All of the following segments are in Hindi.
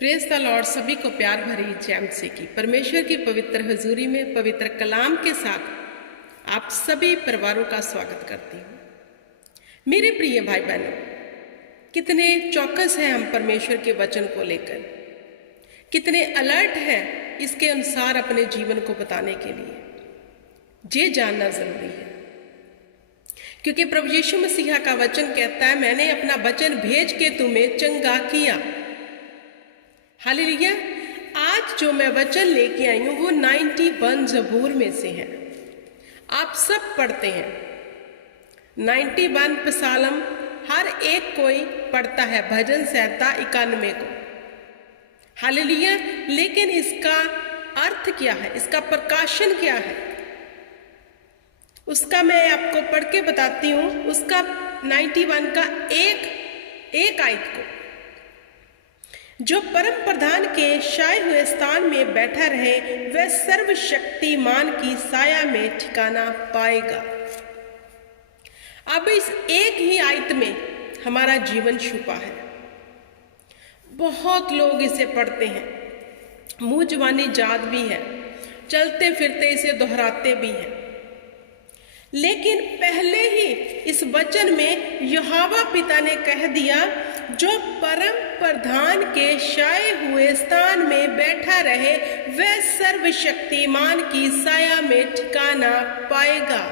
Praise the Lord. सभी को प्यार भरी जय मसीह की। परमेश्वर की पवित्र हजूरी में पवित्र कलाम के साथ आप सभी परिवारों का स्वागत करती हूँ। मेरे प्रिय भाई बहनों, कितने चौकस हैं हम परमेश्वर के वचन को लेकर, कितने अलर्ट हैं इसके अनुसार अपने जीवन को बताने के लिए। ये जानना जरूरी है, क्योंकि प्रभु यीशु मसीह का वचन कहता है, मैंने अपना वचन भेज के तुम्हें चंगा किया। हालेलुया। आज जो मैं वचन लेके आई हूं वो 91 ज़बूर में से है। आप सब पढ़ते हैं 91 पसालम, हर एक कोई पढ़ता है, भजन संहिता 91 को। हालेलुया। लेकिन इसका अर्थ क्या है, इसका प्रकाशन क्या है, उसका मैं आपको पढ़ के बताती हूँ। उसका 91 का एक आयत को, जो परम प्रधान के छाए हुए स्थान में बैठा रहे वह सर्वशक्तिमान की साया में ठिकाना पाएगा। अब इस एक ही आयत में हमारा जीवन छुपा है। बहुत लोग इसे पढ़ते हैं, मुंह जुबानी याद भी है, चलते फिरते इसे दोहराते भी हैं। लेकिन पहले ही इस वचन में यहोवा पिता ने कह दिया, जो परम प्रधान के छाए हुए स्थान में बैठा रहे वह सर्वशक्तिमान की साया में ठिकाना पाएगा।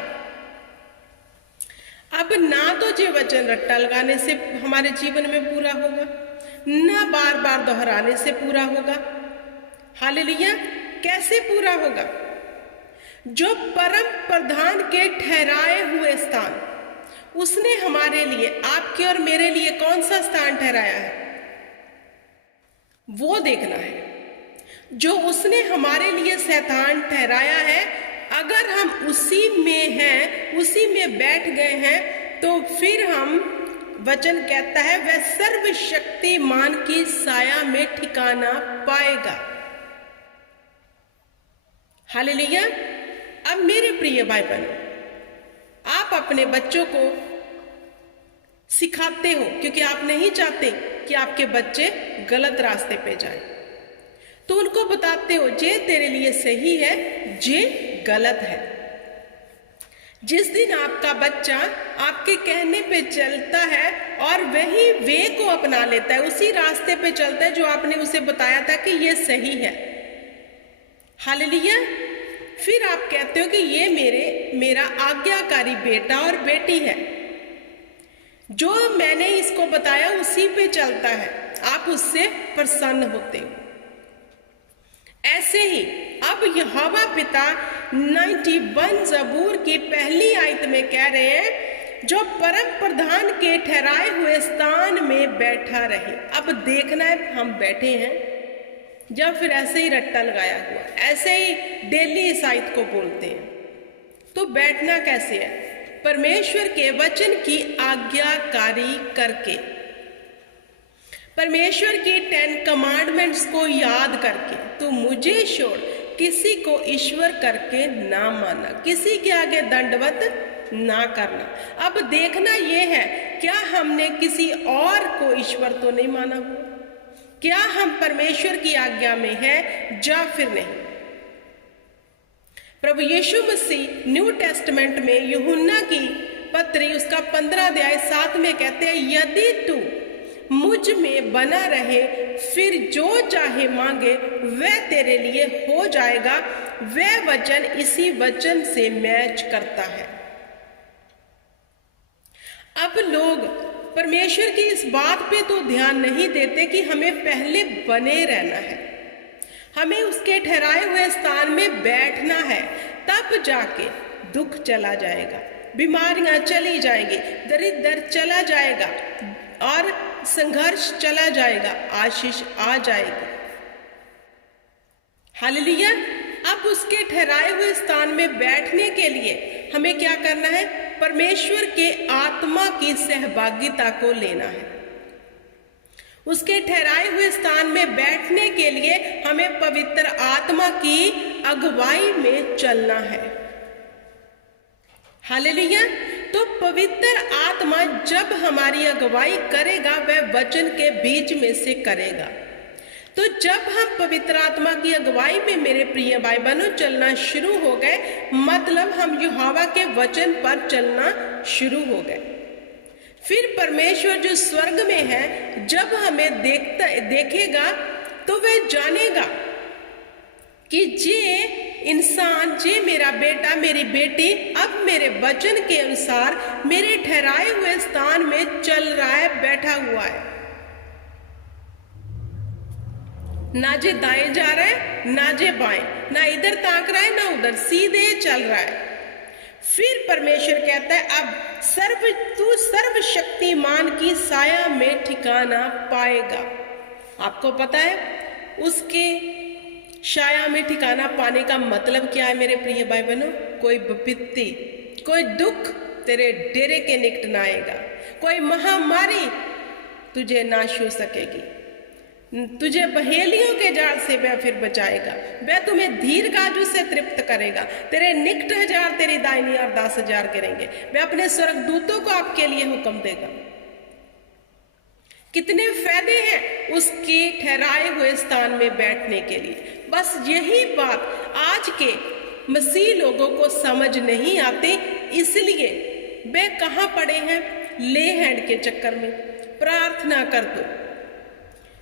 अब ना तो ये वचन रट्टा लगाने से हमारे जीवन में पूरा होगा, ना बार बार दोहराने से पूरा होगा। हालेलुया। कैसे पूरा होगा? जो परम प्रधान के ठहराए हुए स्थान, उसने हमारे लिए, आपके और मेरे लिए कौन सा स्थान ठहराया है, वो देखना है। जो उसने हमारे लिए स्थान ठहराया है, अगर हम उसी में हैं, उसी में बैठ गए हैं, तो फिर हम, वचन कहता है, वह सर्वशक्तिमान की साया में ठिकाना पाएगा। हालेलुया। अब मेरे प्रिय भाई बहनों, आप अपने बच्चों को सिखाते हो क्योंकि आप नहीं चाहते कि आपके बच्चे गलत रास्ते पे जाएं, तो उनको बताते हो जे तेरे लिए सही है, जे गलत है। जिस दिन आपका बच्चा आपके कहने पे चलता है और वही वे को अपना लेता है, उसी रास्ते पे चलता है जो आपने उसे बताया था कि ये सही है, हालेलुया, फिर आप कहते हो कि ये मेरा आज्ञाकारी बेटा और बेटी है, जो मैंने इसको बताया उसी पे चलता है, आप उससे प्रसन्न होते हो। ऐसे ही अब यहोवा पिता 91 ज़बूर की पहली आयत में कह रहे हैं, जो परम प्रधान के ठहराए हुए स्थान में बैठा रहे। अब देखना है हम बैठे हैं या फिर ऐसे ही रट्टा लगाया हुआ, ऐसे ही डेली इस आयत को बोलते हैं। तो बैठना कैसे है? परमेश्वर के वचन की आज्ञाकारी करके, परमेश्वर की 10 कमांडमेंट्स को याद करके, तो मुझे छोड़ किसी को ईश्वर करके ना मानना, किसी के आगे दंडवत ना करना। अब देखना यह है, क्या हमने किसी और को ईश्वर तो नहीं माना हुआ? क्या हम परमेश्वर की आज्ञा में है या फिर नहीं? प्रभु यीशु मसीह न्यू टेस्टमेंट में यूहन्ना की पत्री उसका 15 अध्याय 7 में कहते हैं, यदि तू मुझ में बना रहे, फिर जो चाहे मांगे वह तेरे लिए हो जाएगा। वह वचन इसी वचन से मैच करता है। अब लोग परमेश्वर की इस बात पे तो ध्यान नहीं देते कि हमें पहले बने रहना है, हमें उसके ठहराए हुए स्थान में बैठना है, तब जाके दुख चला जाएगा, बीमारियां चली जाएंगी, दरिद्र चला जाएगा और संघर्ष चला जाएगा, आशीष आ जाएगी। हालेलुया। अब उसके ठहराए हुए स्थान में बैठने के लिए हमें क्या करना है? परमेश्वर के आत्मा की सहभागिता को लेना है। उसके ठहराए हुए स्थान में बैठने के लिए हमें पवित्र आत्मा की अगुवाई में चलना है। हालेलुया। तो पवित्र आत्मा जब हमारी अगुवाई करेगा, वह वचन के बीच में से करेगा। तो जब हम पवित्र आत्मा की अगुवाई में मेरे प्रिय भाई बहनों चलना शुरू हो गए, मतलब हम यहोवा के वचन पर चलना शुरू हो गए। फिर परमेश्वर जो स्वर्ग में है, जब हमें देखेगा तो वह जानेगा कि ये इंसान, ये मेरा बेटा मेरी बेटी अब मेरे वचन के अनुसार मेरे ठहराए हुए स्थान में चल रहा है, बैठा हुआ है। ना जे दाएं जा रहा है, ना जे बाएं, ना इधर ताक रहा है, ना उधर, सीधे चल रहा है। फिर परमेश्वर कहता है अब तू सर्वशक्तिमान की साया में ठिकाना पाएगा। आपको पता है उसके छाया में ठिकाना पाने का मतलब क्या है मेरे प्रिय भाई बहनों? कोई विपत्ति, कोई दुख तेरे डेरे के निकट ना आएगा, कोई महामारी तुझे ना छू सकेगी, तुझे पहेलियों के जाल से वह फिर बचाएगा, वह तुम्हें दीर्घायु से तृप्त करेगा, तेरे निकट 1000 तेरी दाहिनी और 10,000 गिरेंगे, वह अपने स्वर्गदूतों को आपके लिए हुक्म देगा। कितने फायदे हैं उसके ठहराए हुए स्थान में बैठने के लिए। बस यही बात आज के मसीह लोगों को समझ नहीं आते, इसलिए वे कहाँ पड़े हैं? ले हैंड के चक्कर में। प्रार्थना कर दो।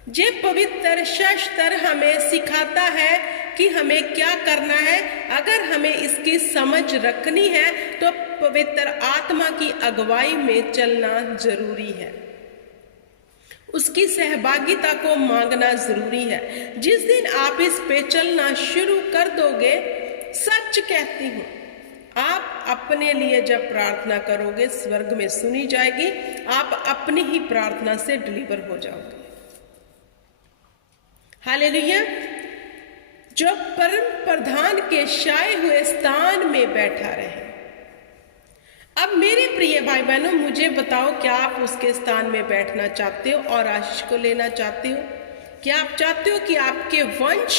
जे पवित्र शास्त्र हमें सिखाता है कि हमें क्या करना है। अगर हमें इसकी समझ रखनी है तो पवित्र आत्मा की अगुवाई में चलना जरूरी है, उसकी सहभागिता को मांगना जरूरी है। जिस दिन आप इस पे चलना शुरू कर दोगे, सच कहती हूँ, आप अपने लिए जब प्रार्थना करोगे स्वर्ग में सुनी जाएगी, आप अपनी ही प्रार्थना से डिलीवर हो जाओगे। हालेलुया। जो परम प्रधान के छाए हुए स्थान में बैठा रहे। अब मेरे प्रिय भाई बहनों, मुझे बताओ, क्या आप उसके स्थान में बैठना चाहते हो और आशीष को लेना चाहते हो? क्या आप चाहते हो कि आपके वंश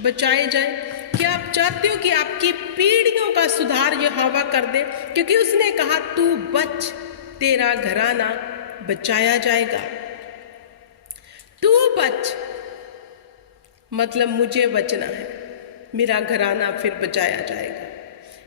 बचाए जाए? क्या आप चाहते हो कि आपकी पीढ़ियों का सुधार यहोवा कर दे? क्योंकि उसने कहा तू बच, तेरा घराना बचाया जाएगा। तू बच मतलब मुझे बचना है, मेरा घराना फिर बचाया जाएगा।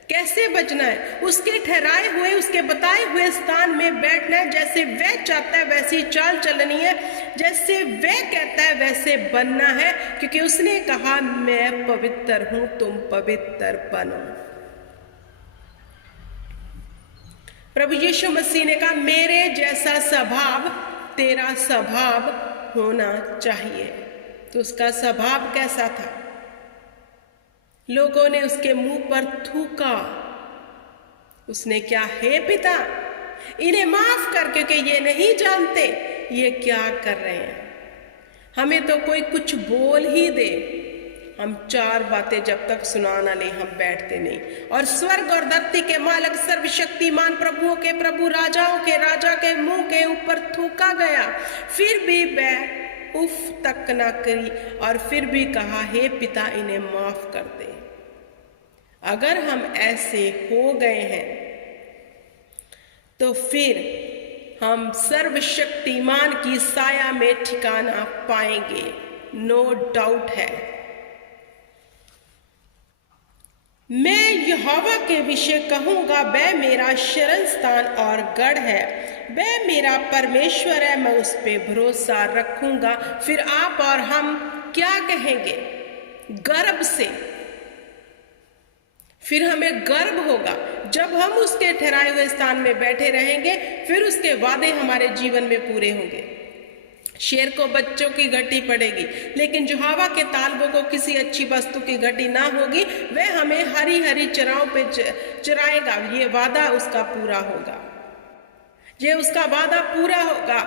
कैसे बचना है? उसके ठहराए हुए, उसके बताए हुए स्थान में बैठना है। जैसे वह चाहता है वैसी चाल चलनी है, जैसे वह कहता है वैसे बनना है, क्योंकि उसने कहा मैं पवित्र हूं, तुम पवित्र बनो। प्रभु यीशु मसीह ने कहा मेरे जैसा स्वभाव तेरा स्वभाव होना चाहिए। तो उसका स्वभाव कैसा था? लोगों ने उसके मुंह पर थूका। उसने क्या, हे पिता इन्हें माफ कर, क्योंकि ये नहीं जानते ये क्या कर रहे हैं। हमें तो कोई कुछ बोल ही दे, हम 4 बातें जब तक सुना ना ले हम बैठते नहीं। और स्वर्ग और धरती के मालिक सर्वशक्तिमान प्रभुओं के प्रभु राजाओं के राजा के मुंह के ऊपर थूका गया, फिर भी वह उफ तक ना करी और फिर भी कहा हे पिता इन्हें माफ कर दे। अगर हम ऐसे हो गए हैं तो फिर हम सर्वशक्तिमान की साया में ठिकाना पाएंगे, नो डाउट है। मैं यहोवा के विषय कहूंगा, वह मेरा शरण स्थान और गढ़ है, वह मेरा परमेश्वर है, मैं उस पे भरोसा रखूंगा। फिर आप और हम क्या कहेंगे? गर्व से। फिर हमें गर्व होगा जब हम उसके ठहराए हुए स्थान में बैठे रहेंगे, फिर उसके वादे हमारे जीवन में पूरे होंगे। शेर को बच्चों की घटी पड़ेगी, लेकिन यहोवा के तालबों को किसी अच्छी वस्तु की घटी ना होगी। वह हमें हरी हरी चराओं पे चराएगा। ये वादा उसका पूरा होगा। ये उसका वादा पूरा होगा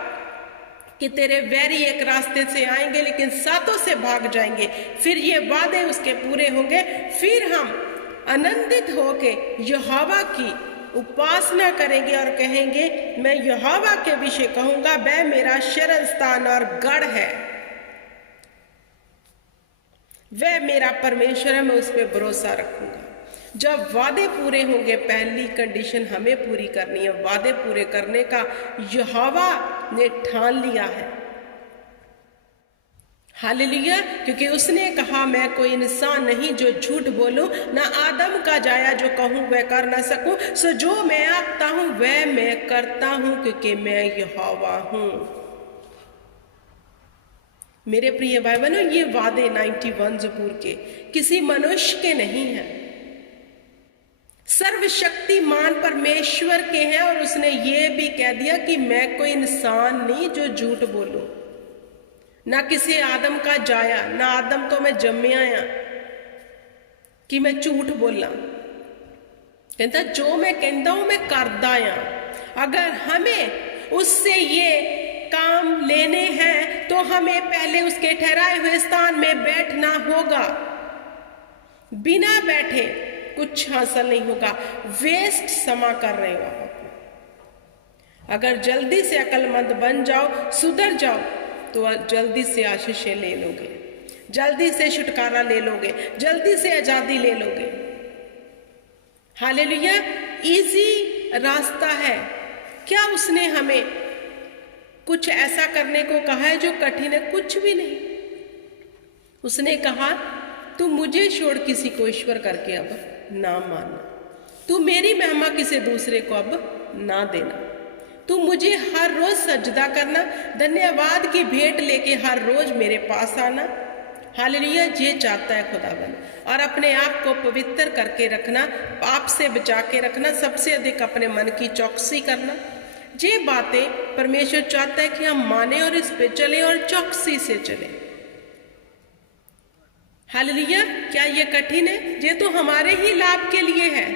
कि तेरे वैरी एक रास्ते से आएंगे लेकिन 7 से भाग जाएंगे। फिर ये वादे उसके पूरे होंगे। फिर हम आनंदित होके यहोवा की उपासना करेंगे और कहेंगे मैं यहोवा के विषय कहूंगा, वह मेरा शरण स्थान और गढ़ है, वह मेरा परमेश्वर है, मैं उस पर भरोसा रखूंगा। जब वादे पूरे होंगे, पहली कंडीशन हमें पूरी करनी है। वादे पूरे करने का यहोवा ने ठान लिया है। हालेलुया। क्योंकि उसने कहा मैं कोई इंसान नहीं जो झूठ बोलूं, ना आदम का जाया जो कहूं वह कर ना सकूं। सो जो मैं आंकता हूं वह मैं करता हूं, क्योंकि मैं यहोवा हूं। मेरे प्रिय भाई बहनों, ये वादे 91 ज़बूर के किसी मनुष्य के नहीं हैं, सर्वशक्तिमान परमेश्वर के हैं। और उसने ये भी कह दिया कि मैं कोई इंसान नहीं जो झूठ बोलूं, ना किसी आदम का जाया, ना आदम तो मैं जम्मे आया कि मैं झूठ बोला। कहता जो मैं कहता हूं मैं करदा आ। अगर हमें उससे ये काम लेने हैं तो हमें पहले उसके ठहराए हुए स्थान में बैठना होगा। बिना बैठे कुछ हासिल नहीं होगा, वेस्ट समा कर रहे हो आप। अगर जल्दी से अक्लमंद बन जाओ, सुधर जाओ, तो जल्दी से आशीषें ले लोगे, जल्दी से छुटकारा ले लोगे, जल्दी से आजादी ले लोगे। हालेलुया। इजी रास्ता है। क्या उसने हमें कुछ ऐसा करने को कहा है जो कठिन है? कुछ भी नहीं। उसने कहा तू मुझे छोड़ किसी को ईश्वर करके अब ना मानना, तू मेरी महिमा किसी दूसरे को अब ना देना, तू मुझे हर रोज सजदा करना, धन्यवाद की भेंट लेके हर रोज मेरे पास आना। हालेलुया। ये चाहता है खुदावन। और अपने आप को पवित्र करके रखना, पाप से बचा के रखना, सबसे अधिक अपने मन की चौकसी करना। ये बातें परमेश्वर चाहता है कि हम माने और इस पे चले और चौकसी से चले। हालेलुया। क्या ये कठिन है? ये तो हमारे ही लाभ के लिए है।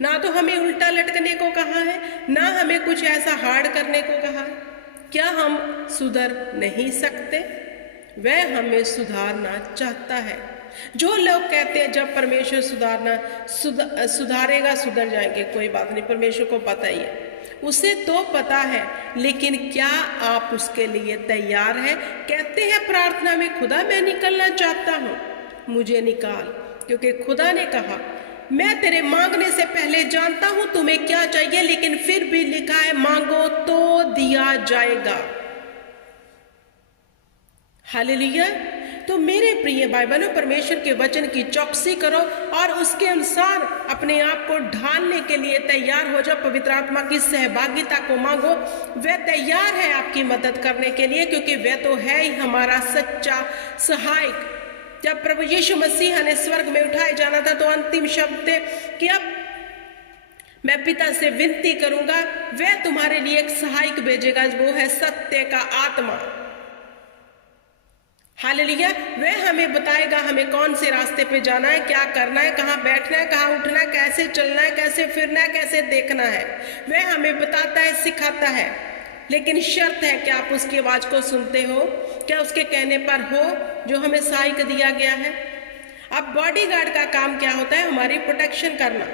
ना तो हमें उल्टा लटकने को कहा है, ना हमें कुछ ऐसा हार्ड करने को कहा है। क्या हम सुधर नहीं सकते? वह हमें सुधारना चाहता है। जो लोग कहते हैं जब परमेश्वर सुधारेगा सुधर जाएंगे, कोई बात नहीं, परमेश्वर को पता ही है, उसे तो पता है। लेकिन क्या आप उसके लिए तैयार हैं? कहते हैं प्रार्थना में, खुदा मैं निकलना चाहता हूं, मुझे निकाल। क्योंकि खुदा ने कहा मैं तेरे मांगने से पहले जानता हूं तुम्हें क्या चाहिए, लेकिन फिर भी लिखा है मांगो तो दिया जाएगा। हालेलुया। तो मेरे प्रिय भाई बहनों, परमेश्वर के वचन की चौकसी करो और उसके अनुसार अपने आप को ढालने के लिए तैयार हो जाओ। पवित्र आत्मा की सहभागिता को मांगो। वह तैयार है आपकी मदद करने के लिए, क्योंकि वह तो है ही हमारा सच्चा सहायक। जब प्रभु यीशु मसीह ने स्वर्ग में उठाए जाना था तो अंतिम शब्द थे कि अब मैं पिता से विनती करूंगा, वह तुम्हारे लिए एक सहायक भेजेगा, वो है सत्य का आत्मा। हालेलुया। वह हमें बताएगा हमें कौन से रास्ते पे जाना है, क्या करना है, कहाँ बैठना है, कहाँ उठना है, कैसे चलना है, कैसे फिरना है, कैसे देखना है। वह हमें बताता है, सिखाता है। लेकिन शर्त है कि आप उसकी आवाज को सुनते हो, क्या उसके कहने पर हो जो हमें सहायक दिया गया है। अब बॉडीगार्ड का काम क्या होता है? हमारी प्रोटेक्शन करना।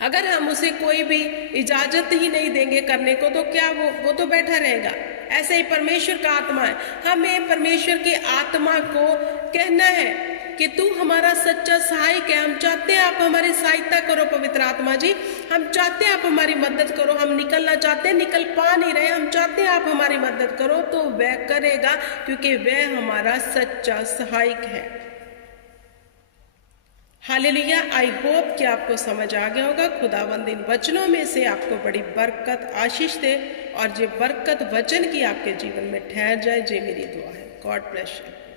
अगर हम उसे कोई भी इजाजत ही नहीं देंगे करने को तो क्या वो तो बैठा रहेगा। ऐसे ही परमेश्वर का आत्मा है, हमें परमेश्वर की आत्मा को कहना है कि तू हमारा सच्चा सहायक है। हम चाहते हैं आप हमारी सहायता करो पवित्र आत्मा जी, हम चाहते हैं आप हमारी मदद करो। हम निकलना चाहते हैं, निकल पा नहीं रहे, हम चाहते हैं आप हमारी मदद करो। तो वह करेगा, क्योंकि वह हमारा सच्चा सहायक है। हालेलुया। आई होप कि आपको समझ आ गया होगा। खुदावंद इन वचनों में से आपको बड़ी बरकत आशीष दे और ये बरकत वचन की आपके जीवन में ठहर जाए। ये मेरी दुआ है। God bless you.